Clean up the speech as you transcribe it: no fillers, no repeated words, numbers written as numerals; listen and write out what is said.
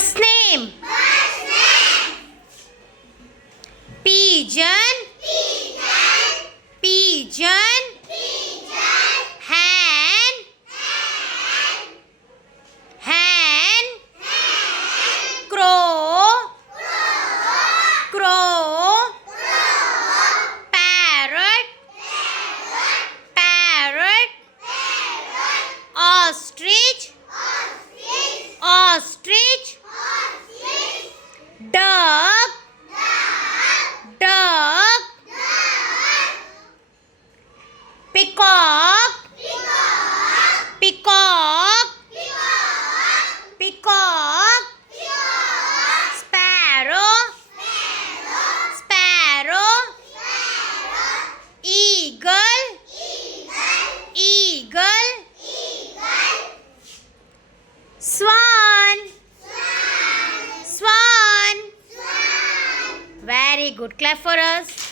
Bird's name. Pigeon. Pigeon. Hen. Hen. Crow. Crow. Parrot. Parrot. Ostrich. Ostrich. Duck. Duck. Peacock. Peacock. Peacock. Sparrow. Sparrow. Eagle. Eagle. Swan. Swan. Very good. Clap for us.